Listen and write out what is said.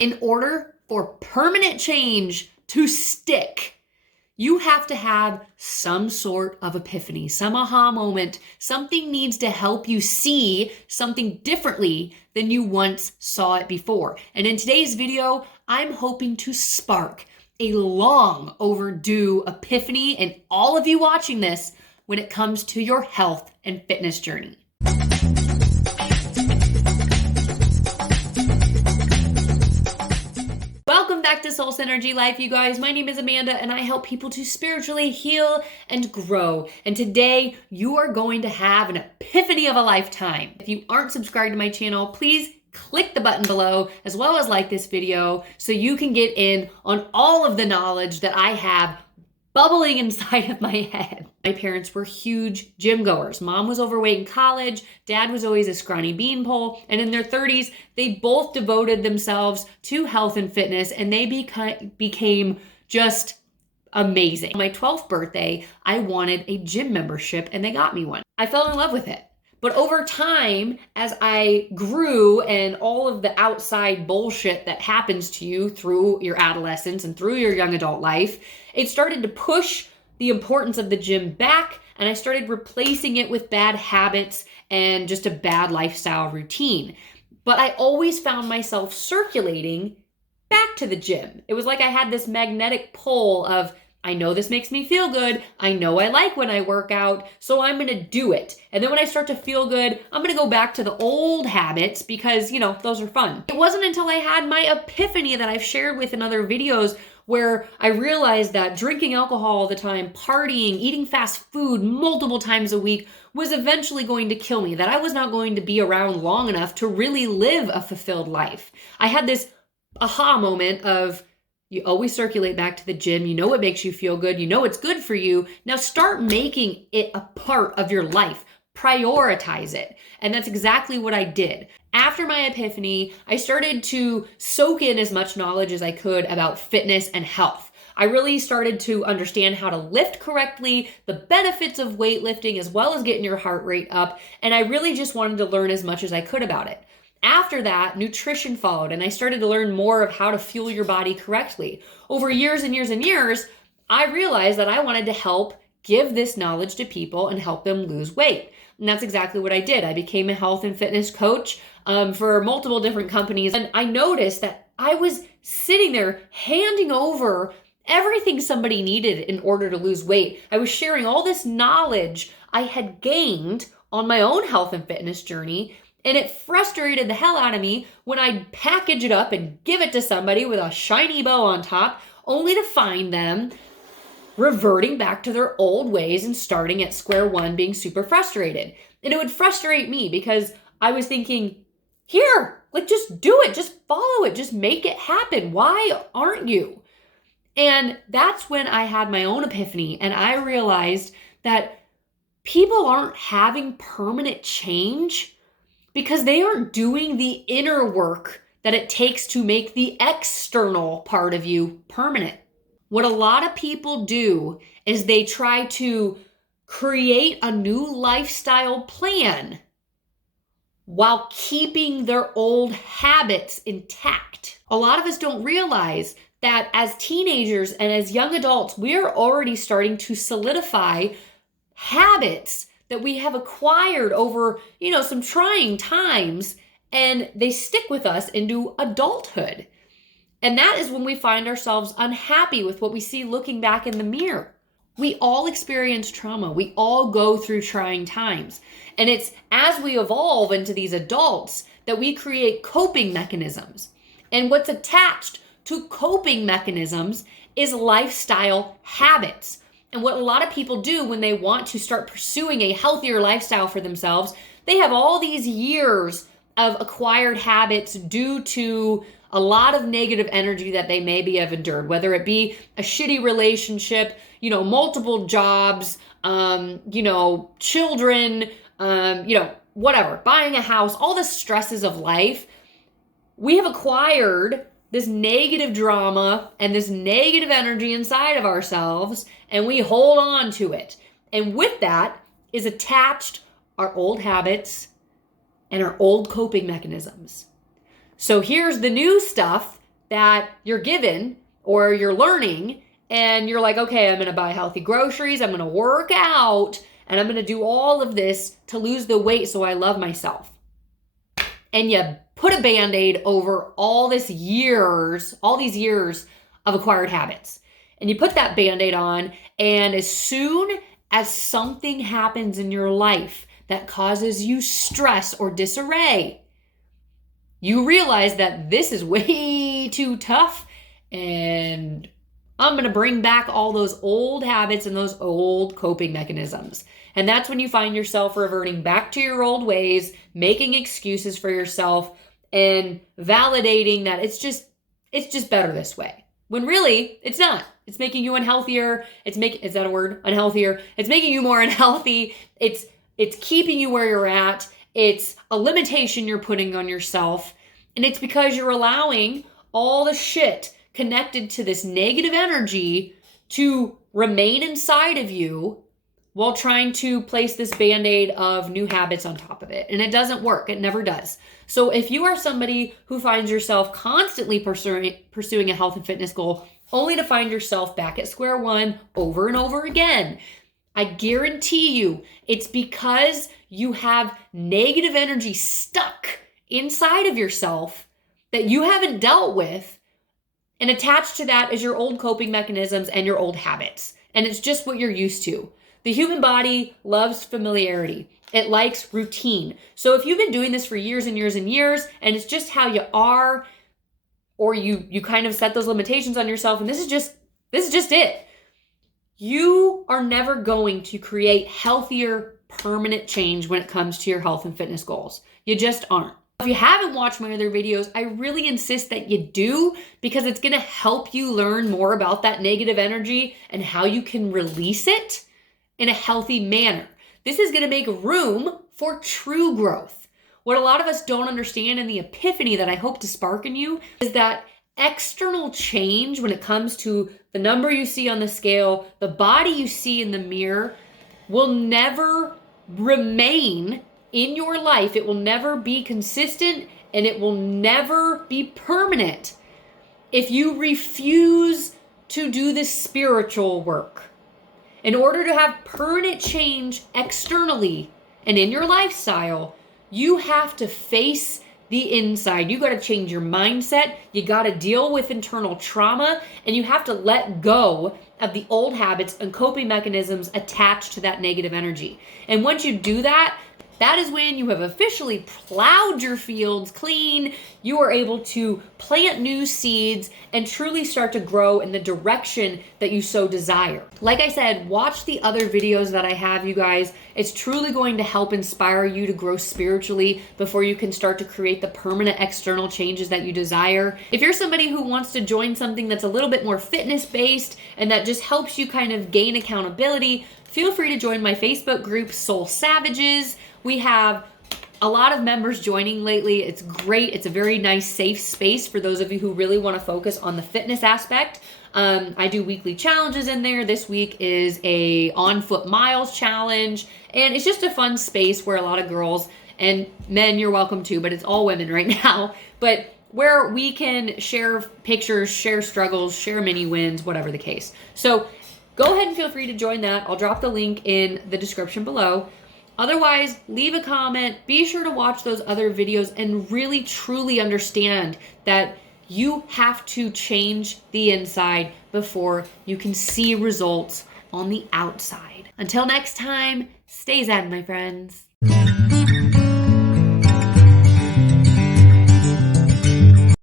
In order for permanent change to stick, you have to have some sort of epiphany, some aha moment. Something needs to help you see something differently than you once saw it before. And in today's video, I'm hoping to spark a long overdue epiphany in all of you watching this when it comes to your health and fitness journey. Welcome back to Soul Synergy Life, you guys. My name is Amanda, and I help people to spiritually heal and grow. And today, you are going to have an epiphany of a lifetime. If you aren't subscribed to my channel, please click the button below, as well as like this video, so you can get in on all of the knowledge that I have bubbling inside of my head. My parents were huge gym goers. Mom was overweight in college. Dad was always a scrawny beanpole. And in their 30s, they both devoted themselves to health and fitness, and they became just amazing. On my 12th birthday, I wanted a gym membership, and they got me one. I fell in love with it. But over time, as I grew and all of the outside bullshit that happens to you through your adolescence and through your young adult life, it started to push the importance of the gym back, and I started replacing it with bad habits and just a bad lifestyle routine. But I always found myself circulating back to the gym. It was like I had this magnetic pull of, I know this makes me feel good. I know I like when I work out, so I'm gonna do it. And then when I start to feel good, I'm gonna go back to the old habits because, those are fun. It wasn't until I had my epiphany that I've shared with in other videos where I realized that drinking alcohol all the time, partying, eating fast food multiple times a week was eventually going to kill me, that I was not going to be around long enough to really live a fulfilled life. I had this aha moment of, you always circulate back to the gym. You know it makes you feel good. You know it's good for you. Now start making it a part of your life. Prioritize it. And that's exactly what I did. After my epiphany, I started to soak in as much knowledge as I could about fitness and health. I really started to understand how to lift correctly, the benefits of weightlifting, as well as getting your heart rate up. And I really just wanted to learn as much as I could about it. After that, nutrition followed, and I started to learn more of how to fuel your body correctly. Over years and years and years, I realized that I wanted to help give this knowledge to people and help them lose weight. And that's exactly what I did. I became a health and fitness coach for multiple different companies. And I noticed that I was sitting there handing over everything somebody needed in order to lose weight. I was sharing all this knowledge I had gained on my own health and fitness journey. And it frustrated the hell out of me when I'd package it up and give it to somebody with a shiny bow on top, only to find them reverting back to their old ways and starting at square one, being super frustrated. And it would frustrate me because I was thinking, here, just do it, just follow it, just make it happen. Why aren't you? And that's when I had my own epiphany, and I realized that people aren't having permanent change because they aren't doing the inner work that it takes to make the external part of you permanent. What a lot of people do is they try to create a new lifestyle plan while keeping their old habits intact. A lot of us don't realize that as teenagers and as young adults, we're already starting to solidify habits that we have acquired over, some trying times, and they stick with us into adulthood. And that is when we find ourselves unhappy with what we see looking back in the mirror. We all experience trauma. We all go through trying times. And it's as we evolve into these adults that we create coping mechanisms. And what's attached to coping mechanisms is lifestyle habits. And what a lot of people do when they want to start pursuing a healthier lifestyle for themselves, they have all these years of acquired habits due to a lot of negative energy that they maybe have endured, whether it be a shitty relationship, multiple jobs, children, whatever, buying a house, all the stresses of life. We have acquired this negative drama and this negative energy inside of ourselves, and we hold on to it. And with that is attached our old habits and our old coping mechanisms. So here's the new stuff that you're given or you're learning, and you're like, okay, I'm going to buy healthy groceries, I'm going to work out, and I'm going to do all of this to lose the weight so I love myself. And you put a Band-Aid over all these years of acquired habits. And you put that Band-Aid on, and as soon as something happens in your life that causes you stress or disarray, you realize that this is way too tough, and I'm going to bring back all those old habits and those old coping mechanisms. And that's when you find yourself reverting back to your old ways, making excuses for yourself, and validating that it's just better this way. When really, it's not. It's making you unhealthier. Is that a word? Unhealthier. It's making you more unhealthy. It's keeping you where you're at. It's a limitation you're putting on yourself. And it's because you're allowing all the shit connected to this negative energy to remain inside of you while trying to place this Band-Aid of new habits on top of it. And it doesn't work. It never does. So if you are somebody who finds yourself constantly pursuing a health and fitness goal only to find yourself back at square one over and over again, I guarantee you it's because you have negative energy stuck inside of yourself that you haven't dealt with. And attached to that is your old coping mechanisms and your old habits. And it's just what you're used to. The human body loves familiarity. It likes routine. So if you've been doing this for years and years and years, and it's just how you are, or you kind of set those limitations on yourself, and this is just it, you are never going to create healthier, permanent change when it comes to your health and fitness goals. You just aren't. If you haven't watched my other videos, I really insist that you do, because it's going to help you learn more about that negative energy and how you can release it in a healthy manner. This is going to make room for true growth. What a lot of us don't understand, and the epiphany that I hope to spark in you, is that external change when it comes to the number you see on the scale, the body you see in the mirror, will never remain in your life. It will never be consistent, and it will never be permanent if you refuse to do the spiritual work. In order to have permanent change externally and in your lifestyle, you have to face the inside. You got to change your mindset. You got to deal with internal trauma, and you have to let go of the old habits and coping mechanisms attached to that negative energy. And once you do that, that is when you have officially plowed your fields clean. You are able to plant new seeds and truly start to grow in the direction that you so desire. Like I said, watch the other videos that I have, you guys. It's truly going to help inspire you to grow spiritually before you can start to create the permanent external changes that you desire. If you're somebody who wants to join something that's a little bit more fitness-based and that just helps you kind of gain accountability, feel free to join my Facebook group, Soul Savages. We have a lot of members joining lately. It's great. It's a very nice, safe space for those of you who really want to focus on the fitness aspect. I do weekly challenges in there. This week is a on-foot miles challenge, and it's just a fun space where a lot of girls, and men, you're welcome to, but it's all women right now, but where we can share pictures, share struggles, share mini wins, whatever the case. So go ahead and feel free to join that. I'll drop the link in the description below. Otherwise, leave a comment. Be sure to watch those other videos and really, truly understand that you have to change the inside before you can see results on the outside. Until next time, stay zen, my friends.